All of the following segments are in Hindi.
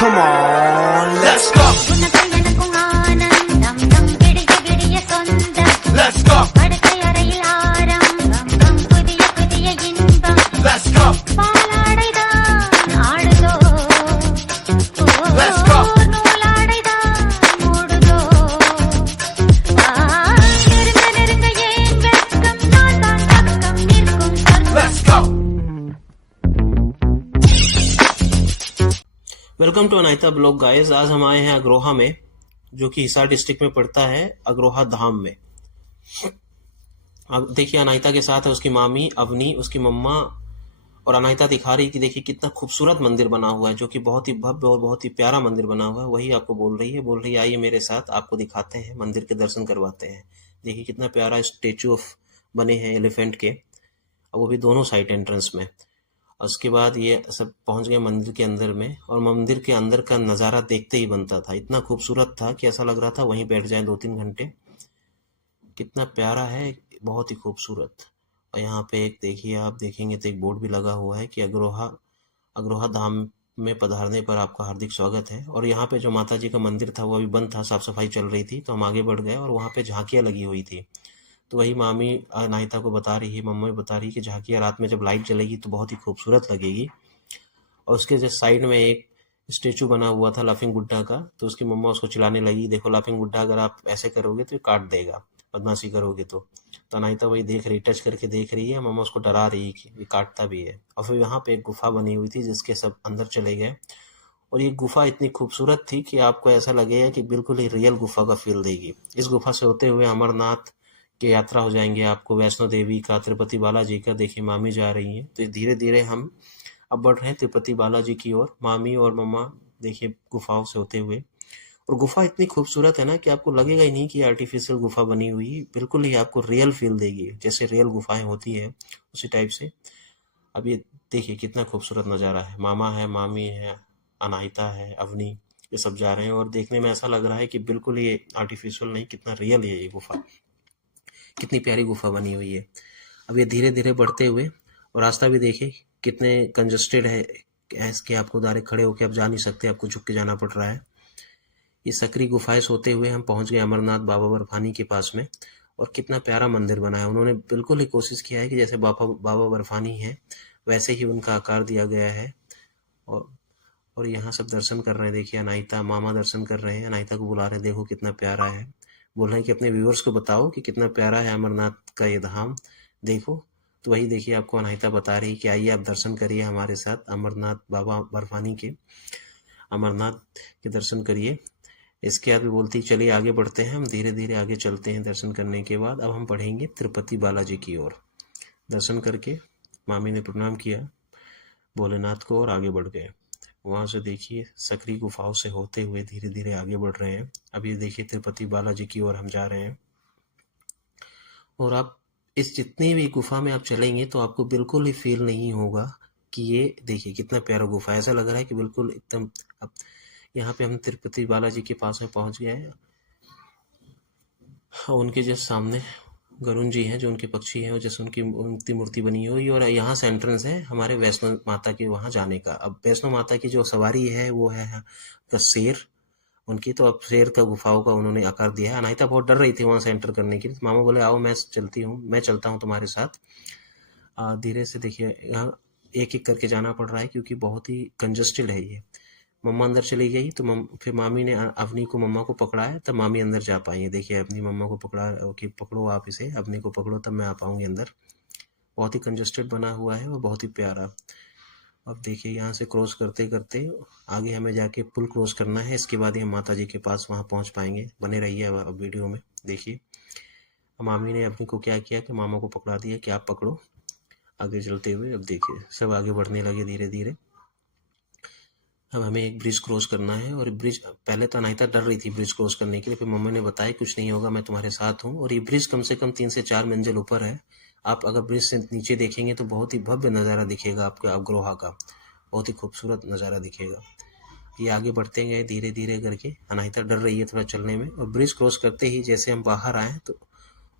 Come on, let's go. Let's go. Let's go. Let's go. Let's go. Welcome to Anayata blog guys. आज हम आए हैं अग्रोहा में, जो कि हिसार डिस्ट्रिक्ट में पड़ता है, अग्रोहा धाम में। अब देखिए अनायता के साथ है उसकी मामी अवनी, उसकी मम्मा, और अनायता दिखा रही कि देखिए कितना खूबसूरत मंदिर बना हुआ है, जो कि बहुत ही भव्य और बहुत ही प्यारा मंदिर बना हुआ है। वही आपको बोल रही है आइए मेरे साथ, आपको दिखाते हैं, मंदिर के दर्शन करवाते हैं। देखिए कितना प्यारा स्टेचू ऑफ बने हैं एलिफेंट के, और वो भी दोनों साइड एंट्रेंस में। और उसके बाद ये सब पहुंच गए मंदिर के अंदर में, और मंदिर के अंदर का नज़ारा देखते ही बनता था। इतना खूबसूरत था कि ऐसा लग रहा था वहीं बैठ जाएं 2-3 घंटे। कितना प्यारा है, बहुत ही खूबसूरत। और यहाँ पे एक देखिए, आप देखेंगे तो एक बोर्ड भी लगा हुआ है कि अग्रोहा धाम में पधारने पर आपका हार्दिक स्वागत है। और यहाँ पे जो माता जी का मंदिर था वो अभी बंद था, साफ सफाई चल रही थी, तो हम आगे बढ़ गए और वहाँ पे झांकियाँ लगी हुई थी। तो वही मामी अनायता को बता रही है, मम्मी बता रही कि झांकियाँ रात में जब लाइट जलेगी तो बहुत ही खूबसूरत लगेगी। और उसके जस्ट साइड में एक स्टेचू बना हुआ था लाफिंग गुड्डा का, तो उसकी मम्मा उसको चिल्लाने लगी, देखो लाफिंग गुड्डा अगर आप ऐसे करोगे तो ये काट देगा, बदमाशी करोगे तो। अनायता वही देख रही, टच करके देख रही है, मम्मा उसको डरा रही है कि ये काटता भी है। और फिर यहाँ पे एक गुफा बनी हुई थी जिसके सब अंदर चले गए, और ये गुफा इतनी खूबसूरत थी कि आपको ऐसा लगेगा कि बिल्कुल ही रियल गुफा का फील देगी। इस गुफा से होते हुए अमरनाथ की यात्रा हो जाएंगे आपको, वैष्णो देवी का, तिरुपति बालाजी का। देखिए मामी जा रही हैं, तो धीरे धीरे हम अब बढ़ रहे हैं तिरुपति बालाजी की ओर। मामी और मम्मा देखिए गुफाओं से होते हुए, और गुफा इतनी खूबसूरत है ना कि आपको लगेगा ही नहीं कि आर्टिफिशियल गुफा बनी हुई है, बिल्कुल ही आपको रियल फील देगी, जैसे रियल गुफाएं होती है उसी टाइप से। अब ये देखिए कितना खूबसूरत नज़ारा है। मामा है, मामी है, अनाहिता है, अवनी, ये सब जा रहे हैं, और देखने में ऐसा लग रहा है कि बिल्कुल ये आर्टिफिशियल नहीं, कितना रियल है ये गुफा। कितनी प्यारी गुफा बनी हुई है। अब ये धीरे धीरे बढ़ते हुए, और रास्ता भी देखिए कितने कंजस्टेड है, इसके आपको डायरेक्ट खड़े होकर आप जा नहीं सकते, आपको झुक के जाना पड़ रहा है। ये सकरी गुफाएं से होते हुए हम पहुंच गए अमरनाथ बाबा बर्फानी के पास में। और कितना प्यारा मंदिर बना है, उन्होंने बिल्कुल ही कोशिश किया है कि जैसे बाबा बर्फानी है वैसे ही उनका आकार दिया गया है। और और यहाँ सब दर्शन कर रहे हैं। देखिए अनायता मामा दर्शन कर रहे हैं, अनायता को बुला रहे हैं, देखो कितना प्यारा है। बोल रहे हैं कि अपने व्यूअर्स को बताओ कि कितना प्यारा है अमरनाथ का ये धाम, देखो। तो वही देखिए आपको अनायता बता रही कि आइए आप दर्शन करिए हमारे साथ, अमरनाथ बाबा बर्फानी के, अमरनाथ के दर्शन करिए। इसके बाद भी बोलती चलिए आगे बढ़ते हैं, हम धीरे धीरे आगे चलते हैं। दर्शन करने के बाद अब हम बढ़ेंगे तिरुपति बालाजी की ओर। दर्शन करके मामी ने प्रणाम किया भोलेनाथ को और आगे बढ़ गए। वहां से देखिए सकरी गुफाओं से होते हुए धीरे धीरे आगे बढ़ रहे हैं। अब ये देखिए तिरुपति बालाजी की ओर हम जा रहे हैं। और आप इस जितनी भी गुफा में आप चलेंगे तो आपको बिल्कुल ही फील नहीं होगा कि ये देखिए कितना प्यारा गुफा है, ऐसा लग रहा है कि बिल्कुल एकदम। अब यहाँ पे हम तिरुपति बालाजी के पास में पहुंच गए हैं। उनके जस्ट सामने गरुण जी हैं, जो उनके पक्षी हैं, और जैसे उनकी मूर्ति बनी हुई, और यहाँ से एंट्रेंस है हमारे वैष्णो माता के वहाँ जाने का। अब वैष्णो माता की जो सवारी है वो है का शेर उनकी, तो अब शेर का गुफाओं का उन्होंने आकार दिया है। अनायता बहुत डर रही थी वहाँ से एंटर करने के लिए, मामा बोले आओ मैं चलता हूँ तुम्हारे साथ। धीरे से देखिए यहाँ एक एक करके जाना पड़ रहा है क्योंकि बहुत ही कंजस्टेड है ये। मम्मा अंदर चली गई तो फिर मामी ने अवनी को मम्मा को पकड़ाया, तब मामी अंदर जा पाई है। देखिए अपनी मम्मा को पकड़ा कि पकड़ो आप इसे, अवनी को पकड़ो तब मैं आ पाऊंगी अंदर। बहुत ही कंजस्टेड बना हुआ है और बहुत ही प्यारा। अब देखिए यहाँ से क्रॉस करते करते आगे हमें जाके पुल क्रॉस करना है, इसके बाद ही हम माता जी के पास वहाँ पहुँच पाएंगे। बने रहिए अब वीडियो में। देखिए मामी ने अपनी को क्या किया कि मामा को पकड़ा दिया कि आप पकड़ो आगे चलते हुए। अब देखिए सब आगे बढ़ने लगे धीरे धीरे। अब हमें एक ब्रिज क्रॉस करना है, और ब्रिज पहले तो अनायता डर रही थी ब्रिज क्रॉस करने के लिए, फिर मम्मी ने बताया कुछ नहीं होगा, मैं तुम्हारे साथ हूँ। और ये ब्रिज कम से कम 3 से 4 मंजिल ऊपर है। आप अगर ब्रिज से नीचे देखेंगे तो बहुत ही भव्य नज़ारा दिखेगा आपको अग्रोहा का, बहुत ही खूबसूरत नज़ारा दिखेगा। ये आगे बढ़ते गए धीरे धीरे करके, अनायता डर रही है थोड़ा चलने में। और ब्रिज क्रॉस करते ही जैसे हम बाहर आए तो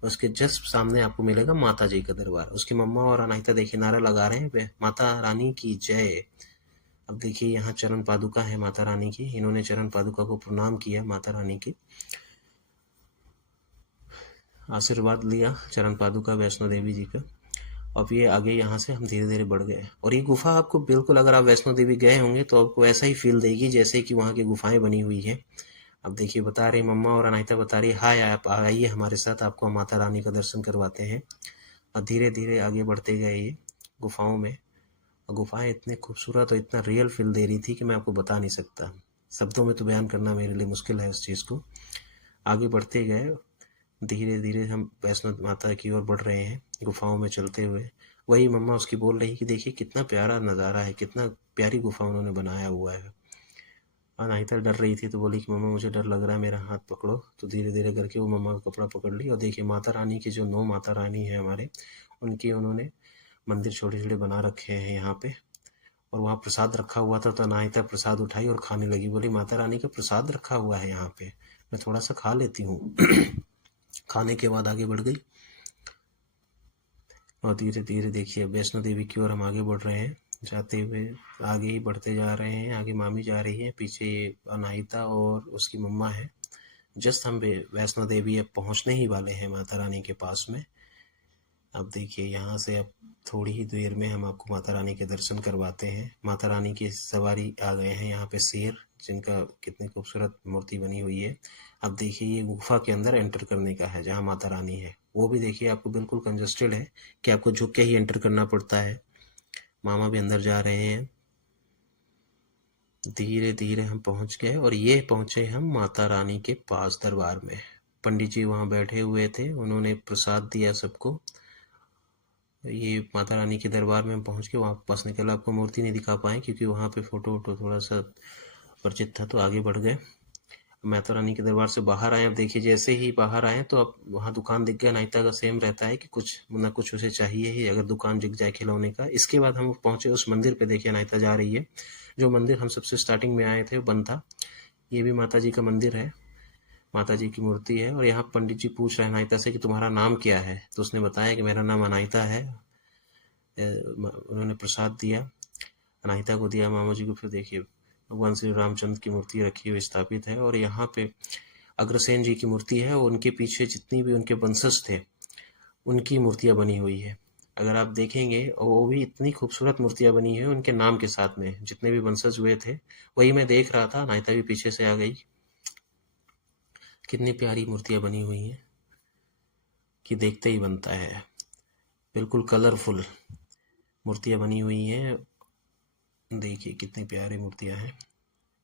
उसके जस्ट सामने आपको मिलेगा माता जी का दरबार। उसकी मम्मा और अनायता देखिए नारा लगा रहे हैं, माता रानी की जय। अब देखिए यहाँ चरण पादुका है माता रानी की, इन्होंने चरण पादुका को प्रणाम किया माता रानी की, आशीर्वाद लिया चरण पादुका वैष्णो देवी जी का। अब ये आगे यहाँ से हम धीरे धीरे बढ़ गए और ये गुफा आपको बिल्कुल, अगर आप वैष्णो देवी गए होंगे तो आपको ऐसा ही फील देगी जैसे कि वहाँ की गुफाएं बनी हुई है। अब देखिए बता रही मम्मा और अनाहिता बता रही हाय आप आइए हमारे साथ, आपको हम माता रानी का दर्शन करवाते हैं। और धीरे धीरे आगे बढ़ते गए ये गुफाओं में। और गुफाएं इतनी खूबसूरत और इतना रियल फील दे रही थी कि मैं आपको बता नहीं सकता, शब्दों में तो बयान करना मेरे लिए मुश्किल है इस चीज़ को। आगे बढ़ते गए, धीरे धीरे हम वैष्णो माता की ओर बढ़ रहे हैं गुफाओं में चलते हुए। वही मम्मा उसकी बोल रही कि देखिए कितना प्यारा नज़ारा है, कितना प्यारी गुफा उन्होंने बनाया हुआ है। अनाहिता डर रही थी तो बोली कि मम्मा मुझे डर लग रहा है, मेरा हाथ पकड़ो। तो धीरे धीरे करके वो मम्मा का कपड़ा पकड़ ली और देखिए माता रानी की जो 9 माता रानी है हमारे, उनकी उन्होंने मंदिर छोटे छोटे बना रखे हैं यहाँ पे। और वहाँ प्रसाद रखा हुआ था तो अनाहिता प्रसाद उठाई और खाने लगी, बोली माता रानी का प्रसाद रखा हुआ है यहाँ पे, मैं थोड़ा सा खा लेती हूँ। खाने के बाद आगे बढ़ गई और धीरे धीरे देखिए वैष्णो देवी की ओर हम आगे बढ़ रहे हैं। जाते हुए आगे ही बढ़ते जा रहे हैं, आगे मामी जा रही है, पीछे अनाहिता और उसकी मम्मा है। जस्ट हम वैष्णो देवी अब पहुंचने ही वाले हैं माता रानी के पास में। अब देखिए यहाँ से अब थोड़ी ही देर में हम आपको माता रानी के दर्शन करवाते हैं। माता रानी की सवारी आ गए हैं यहाँ पे शेर, जिनका कितनी खूबसूरत मूर्ति बनी हुई है। अब देखिए ये गुफा के अंदर एंटर करने का है जहाँ माता रानी है, वो भी देखिए आपको बिल्कुल कंजस्टेड है कि आपको झुक के ही एंटर करना पड़ता है। मामा भी अंदर जा रहे हैं। धीरे धीरे हम पहुंच गए और ये पहुंचे हम माता रानी के पास दरबार में। पंडित जी वहाँ बैठे हुए थे, उन्होंने प्रसाद दिया सबको। ये माता रानी के दरबार में हम पहुंच के वहाँ पास निकला, आपको मूर्ति नहीं दिखा पाए क्योंकि वहाँ पे फोटो वोटो थोड़ा सा परिचित था, तो आगे बढ़ गए। माता रानी के दरबार से बाहर आए। अब देखिए जैसे ही बाहर आए तो अब वहाँ दुकान दिख गया। अनाहिता का सेम रहता है कि कुछ ना कुछ उसे चाहिए ही, अगर दुकान दिख जाए खिलौने का। इसके बाद हम पहुंचे उस मंदिर पे, देखिए अनाहिता जा रही है। जो मंदिर हम सबसे स्टार्टिंग में आए थे वो बंद था। ये भी माता जी का मंदिर है, माता जी की मूर्ति है। और यहाँ पंडित जी पूछ रहे हैं अनाहिता से कि तुम्हारा नाम क्या है, तो उसने बताया कि मेरा नाम अनाहिता है। उन्होंने प्रसाद दिया, अनाहिता को दिया, मामा जी को। फिर देखिए भगवान श्री रामचंद्र की मूर्ति रखी हुई स्थापित है और यहाँ पे अग्रसेन जी की मूर्ति है। उनके पीछे जितनी भी उनके वंशज थे उनकी मूर्तियाँ बनी हुई है, अगर आप देखेंगे। और वो भी इतनी खूबसूरत मूर्तियाँ बनी है उनके नाम के साथ में, जितने भी वंशज हुए थे। वही मैं देख रहा था, अनाहिता भी पीछे से आ गई। कितनी प्यारी मूर्तियाँ बनी हुई हैं कि देखते ही बनता है, बिल्कुल कलरफुल मूर्तियाँ बनी हुई हैं। देखिए कितनी प्यारी मूर्तियाँ हैं।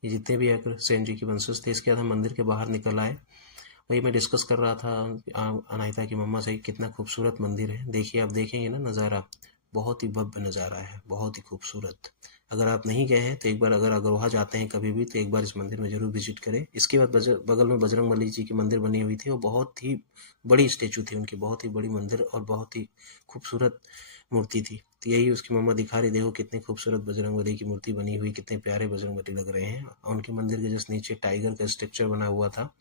ये जितने भी अग्रसेन जी के वंशज थे। इसके बाद हम मंदिर के बाहर निकल आए। वही मैं डिस्कस कर रहा था अनाहिता की मम्मा से, कितना खूबसूरत मंदिर है। देखिए आप देखेंगे ना नज़ारा, बहुत ही भव्य नज़ारा है, बहुत ही खूबसूरत। अगर आप नहीं गए हैं तो एक बार, अगर अग्रोहा जाते हैं कभी भी, तो एक बार इस मंदिर में ज़रूर विजिट करें। इसके बाद बगल में बजरंगबली जी की मंदिर बनी हुई थी और बहुत ही बड़ी स्टेचू थी उनकी, बहुत ही बड़ी मंदिर और बहुत ही खूबसूरत मूर्ति थी। तो यही उसकी मम्मा दिखा रही, देखो कितनी खूबसूरत बजरंगबली की मूर्ति बनी हुई, कितने प्यारे बजरंगबली लग रहे हैं। और उनके मंदिर के जस्ट नीचे टाइगर का स्ट्रक्चर बना हुआ था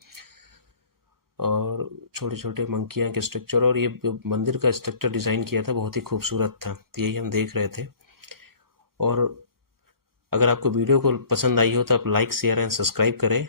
और छोटे छोटे मंकियाँ के स्ट्रक्चर, और ये मंदिर का स्ट्रक्चर डिज़ाइन किया था बहुत ही खूबसूरत था। तो यही हम देख रहे थे। और अगर आपको वीडियो को पसंद आई हो तो आप लाइक शेयर एंड सब्सक्राइब करें।